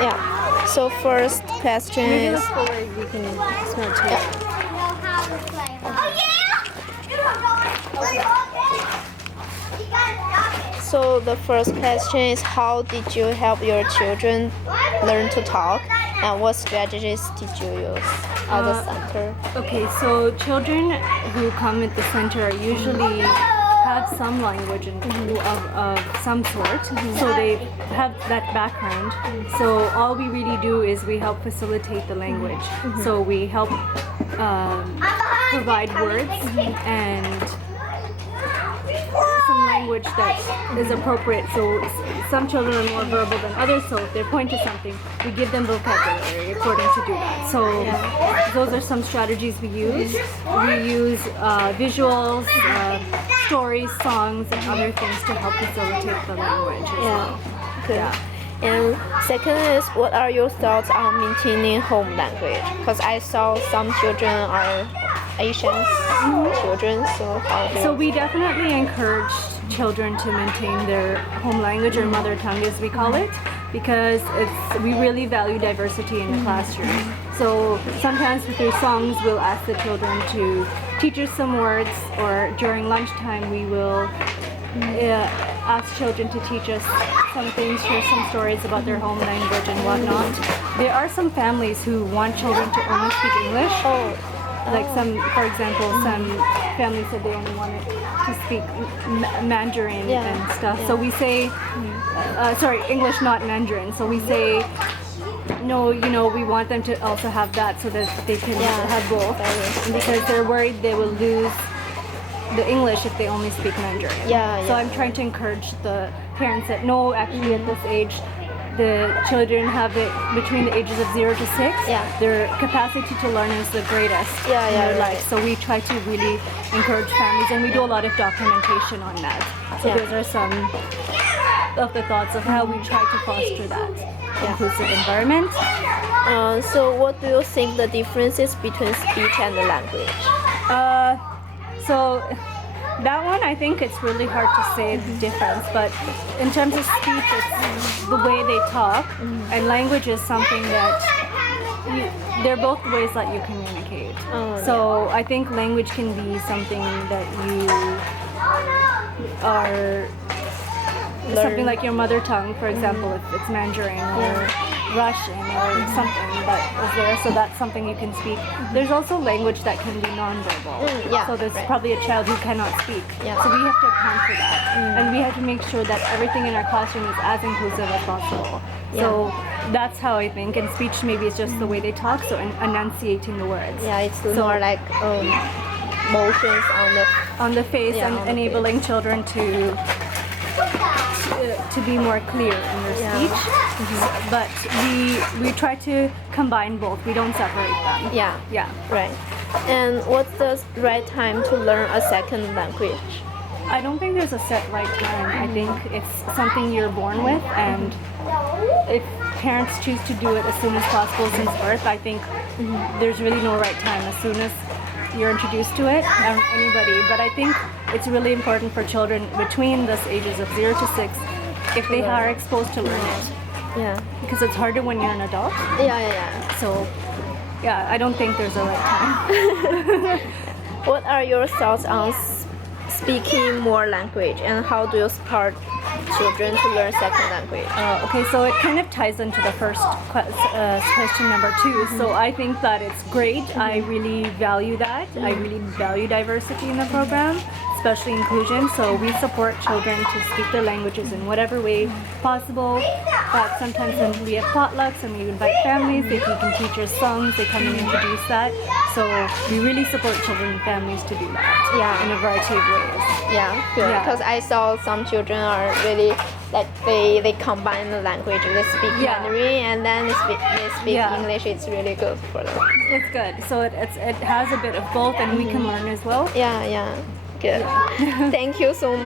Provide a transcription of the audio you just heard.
Yeah. So first question Maybe is look forward. We can. It's not too. so the first question is how did you help your children learn to talk, and what strategies did you use at the center? Okay, so children who come at the center usually have some language of some sort, so they have that background. So all we really do is we help facilitate the language. So we help provide words and some language that is appropriate. So some children are more verbal than others, so if they point to something, we give them vocabulary according to do that. So those are some strategies we use. We use visuals, stories, songs, and other things to help facilitate the language as well. Good. Yeah. And second is, what are your thoughts on maintaining home language? Because I saw some children are Asian children, so how do So we definitely encourage children to maintain their home language or mother tongue, as we call it, because we really value diversity in the classroom. So sometimes through songs we'll ask the children to teach us some words, or during lunchtime we will ask children to teach us some things, share some stories about their home language and whatnot. There are some families who want children to only speak English. Like for example, some families said they only wanted to speak Mandarin and stuff. So we say, sorry, English, not Mandarin. So we say, no, we want them to also have that so that they can have both, because they're worried they will lose the English if they only speak Mandarin. So I'm trying to encourage the parents that no, actually at this age, the children have it between the ages of 0 to 6. Their capacity to learn is the greatest in their life. So we try to really encourage families, and we do a lot of documentation on that. So those are some of the thoughts of how we try to foster that inclusive environment. So what do you think the differences between speech and the language? So that one, I think it's really hard to say the difference, but in terms of speech, it's the way they talk, and language is something that they're both ways that you communicate. So I think language can be something that you are something like your mother tongue, for example, if it's Mandarin or Russian or something that is there, so that's something you can speak. There's also language that can be nonverbal. So there's probably a child who cannot speak. So we have to account for that. And we have to make sure that everything in our classroom is as inclusive as possible. So that's how I think. And speech maybe is just the way they talk, so enunciating the words. It's more like motions on the face, and enabling children to be more clear in their speech. But we try to combine both. We don't separate them. Right. And what's the right time to learn a second language? I don't think there's a set right time. I think it's something you're born with, and if parents choose to do it as soon as possible since birth, I think there's really no right time. As soon as you're introduced to it, anybody. But I think it's really important for children between the ages of 0 to 6, if they are exposed, to learn it. Because it's harder when you're an adult. So, I don't think there's a right time. What are your thoughts on speaking more language, and how do you support children to learn second language? Okay, so it kind of ties into the first question number 2. So I think that it's great. I really value that. I really value diversity in the program, especially inclusion. So we support children to speak their languages in whatever way possible. But sometimes when we have potlucks and we invite families, they can teach us songs, they come and introduce that. So we really support children and families to do that in a variety of ways. Good. Because I saw some children are really like they combine the language. They speak Mandarin and then they speak English. It's really good for them. It's good. So it has a bit of both, and we can learn as well. Good. Thank you so much.